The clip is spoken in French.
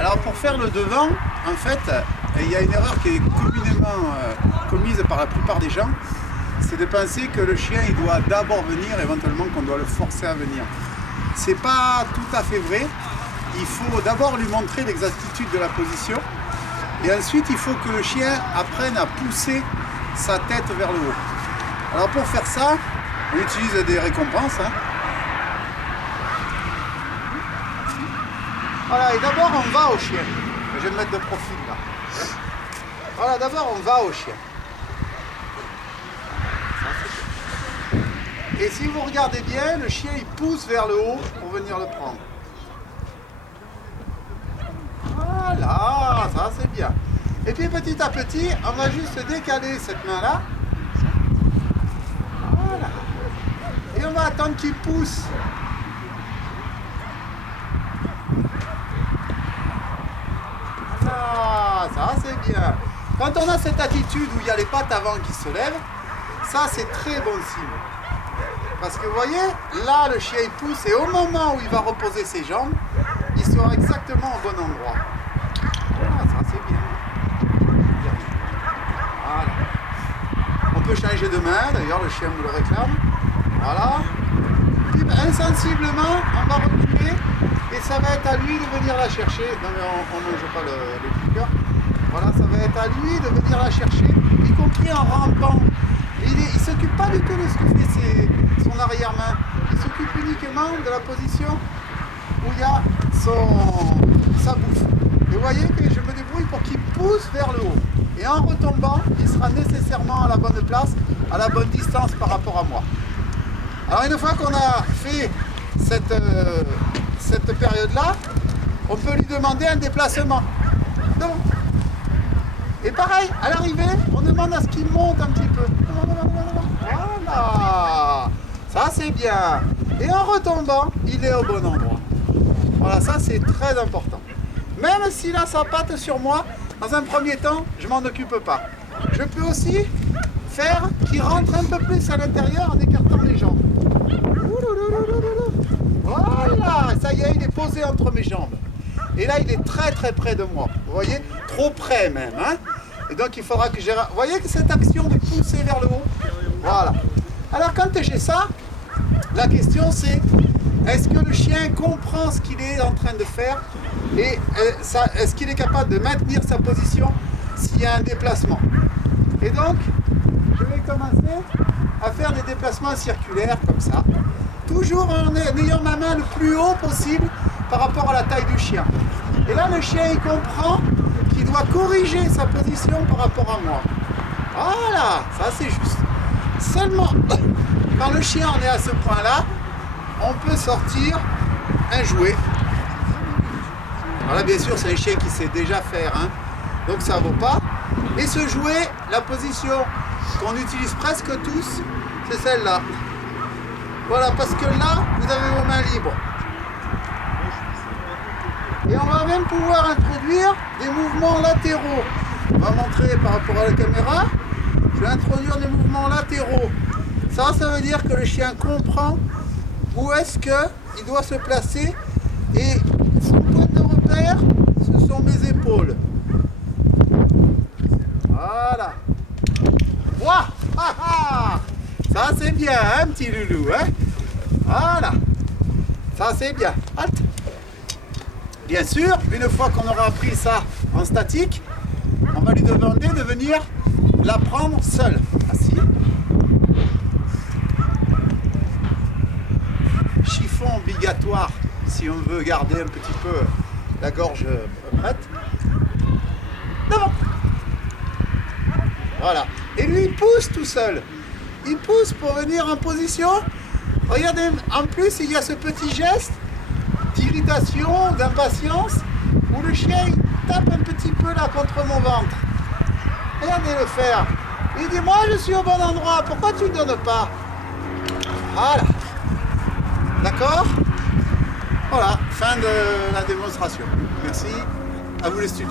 Alors pour faire le devant, en fait, il y a une erreur qui est communément commise par la plupart des gens, c'est de penser que le chien il doit d'abord venir, éventuellement qu'on doit le forcer à venir. C'est pas tout à fait vrai. Il faut d'abord lui montrer l'exactitude de la position et ensuite il faut que le chien apprenne à pousser sa tête vers le haut. Alors pour faire ça, on utilise des récompenses. Voilà, et d'abord on va au chien. Je vais me mettre de profil là. Voilà, d'abord on va au chien. Et si vous regardez bien, le chien il pousse vers le haut pour venir le prendre. Voilà, ça c'est bien. Et puis petit à petit, on va juste décaler cette main là. Voilà. Et on va attendre qu'il pousse. Voilà, ça c'est bien. Quand on a cette attitude où il y a les pattes avant qui se lèvent, ça c'est très bon signe. Parce que vous voyez, là le chien il pousse et au moment où il va reposer ses jambes, il sera exactement au bon endroit. Voilà, ça c'est bien. Voilà. On peut changer de main, d'ailleurs le chien me le réclame. Voilà. Puis insensiblement, on va reculer et ça va être à lui de venir la chercher. Non mais on ne mange pas les piqueurs. Voilà, ça va être à lui de venir la chercher, y compris en rampant. Il ne s'occupe pas du tout de ce que fait son arrière-main. Il s'occupe uniquement de la position où il y a sa bouffe. Et vous voyez que je me débrouille pour qu'il pousse vers le haut. Et en retombant, il sera nécessairement à la bonne place, à la bonne distance par rapport à moi. Alors une fois qu'on a fait cette période-là, on peut lui demander un déplacement. Donc, et pareil, à l'arrivée, on demande à ce qu'il monte un petit peu. Voilà, ça c'est bien. Et en retombant, il est au bon endroit. Voilà, ça c'est très important. Même s'il a sa patte sur moi, dans un premier temps, je m'en occupe pas. Je peux aussi faire qu'il rentre un peu plus à l'intérieur en écartant les jambes. Voilà, ça y est, il est posé entre mes jambes. Et là, il est très très près de moi. Vous voyez, trop près même. Hein? Et donc, il faudra que j'ai... Vous voyez que cette action de pousser vers le haut. Voilà. Alors, quand j'ai ça, la question c'est, est-ce que le chien comprend ce qu'il est en train de faire et est-ce qu'il est capable de maintenir sa position s'il y a un déplacement? Et donc, je vais commencer à faire des déplacements circulaires comme ça. Toujours en ayant ma main le plus haut possible par rapport à la taille du chien. Et là, le chien, il comprend qu'il doit corriger sa position par rapport à moi. Voilà, ça c'est juste. Seulement, quand le chien en est à ce point-là, on peut sortir un jouet. Alors là, bien sûr, c'est un chien qui sait déjà faire, hein, donc ça ne vaut pas. Et ce jouet, la position qu'on utilise presque tous, c'est celle-là. Voilà, parce que là, vous avez vos mains libres. Et on va même pouvoir introduire des mouvements latéraux. On va montrer par rapport à la caméra. Je vais introduire des mouvements latéraux. Ça veut dire que le chien comprend où est-ce qu'il doit se placer. Et son point de repère, ce sont mes épaules. Voilà. Ouah, ah, ah. Ça c'est bien, hein, petit loulou. Hein, voilà. Ça c'est bien. Halte. Bien sûr, une fois qu'on aura appris ça en statique, on va lui demander de venir la prendre seule. Assis. Chiffon obligatoire si on veut garder un petit peu la gorge prête. Devant. Voilà. Et lui, il pousse tout seul. Il pousse pour venir en position. Regardez, en plus, il y a ce petit geste d'irritation, d'impatience, où le chien il tape un petit peu là contre mon ventre. Regardez-le faire. Il dit, moi je suis au bon endroit, pourquoi tu ne donnes pas? Voilà. D'accord? Voilà, fin de la démonstration. Merci. À vous les studios.